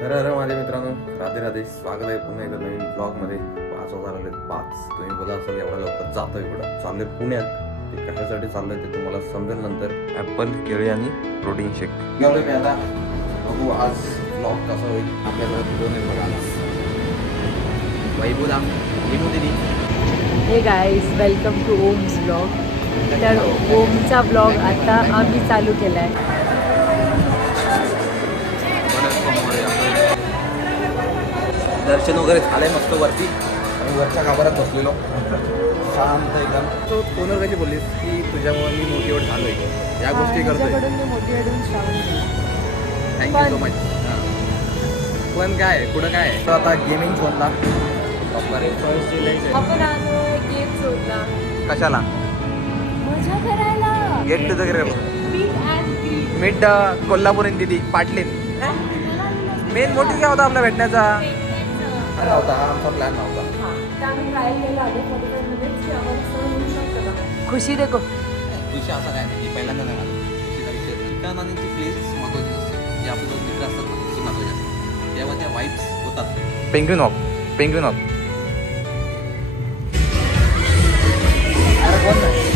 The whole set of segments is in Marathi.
हर हर माझ्या मित्रांनो, राधे राधे. स्वागत आहे पुन्हा एकदा नवीन ब्लॉगमध्ये. 5 वाजता आले 5. तुम्ही बोला असाल एवढा लवकर जातोय कुठं? चाललोय पुण्यात. ते कशासाठी चाललोय ते तुम्हाला समजेल नंतर. ॲपल, केळी आणि प्रोटीन शेक घेऊन मी आता. बघू आज ब्लॉग कसा होईल. आपल्याला दोन आहे बघा. वैभव दाम वैभव दिदी. हे guys, welcome to Om's blog. तर ओमचा ब्लॉग आता आम्ही चालू केला आहे. दर्शन वगैरे झालंय मस्त वरती आणि वरच्या गाभाऱ्यात बसलेलो शांत एकदम. तो कोणावर कशी बोललीस की तुझ्यामुळे मी मोटिवेट झालोय या गोष्टी करतोय. माझ्याकडून मी मोटिवेट होऊन श्रावण केला. Thank you so much. पण काय पुढं काय तर आता गेमिंग झोनला आपण आलो गेम झोनला. कशाला? मजा करायला. Get together. मीट कोल्हापूर दिदी पाटलीन. मेन मोटिव्ह काय होता आपला भेटण्याचा? नव्हता आमचा प्लॅन नव्हता. खुशी देखो. विषय असा काय नाही, पहिल्यांदा नाही माझा खुशीचा विषय. ठिकाण आणि ती प्लेस महत्त्वाची असते. जे आपले दोन मित्र असतात ना ती महत्त्वाची असते. तेव्हा त्या वाईब्स होतात. Penguin walk. अरे कोण नाही.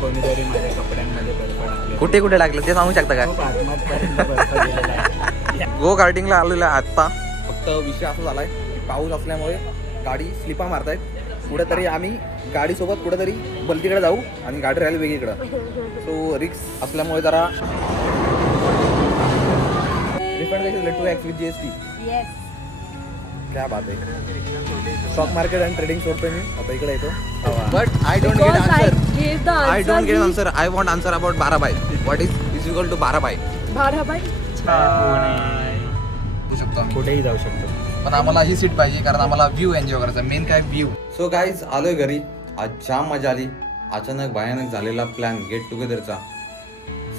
कोणीतरी माझ्या कपड्यांमध्ये बर्फ टाकले. कुठे कुठे लागलं ते सांगू शकता का? खूप आतमधपर्यंत बर्फ गेलेला आहे. गो कार्टिंगला आलेलो आहे आत्ता. फक्त विषय असा झालाय की पाऊस असल्यामुळे गाडी स्लिपा मारतायत. कुठेतरी आम्ही गाडीसोबत कुठेतरी बलतीकडे जाऊ आणि गाडी राहिली वेगळीकडं. सो रिक्स असल्यामुळे जरा रिफंड कशी लेट टू एक्स विथ GST. क्या बात आहे. स्टॉक मार्केट अँड ट्रेडिंग सोडतोय मी आता इकडे येतो. But I don't get answer. I want answer about 12/. What is equal to 12/. 12/. कुठेही जाऊ शकतो. पण आम्हाला ही सीट पाहिजे कारण आम्हाला व्ह्यू एन्जॉय करायचा. मेन काय व्ह्यू. सो गाईज आलोय घरी. आज जाम मजा आली. अचानक भयानक झालेला प्लॅन गेट टुगेदरचा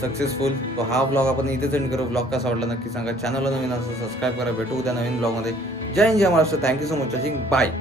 सक्सेसफुल. तो हा ब्लॉग आपण इथेच एंड करू. ब्लॉग कसा वाटला नक्की सांगा. चॅनलला नवीन असं सबस्क्राईब करा. भेटू उद्या नवीन ब्लॉगमध्ये. जय हिंद, जय Maharashtra. Thank you so much watching. Bye.